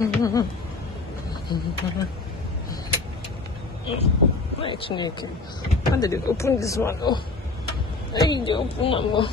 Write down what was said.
My Chineke. How did they open this one? Oh, I need to open one more.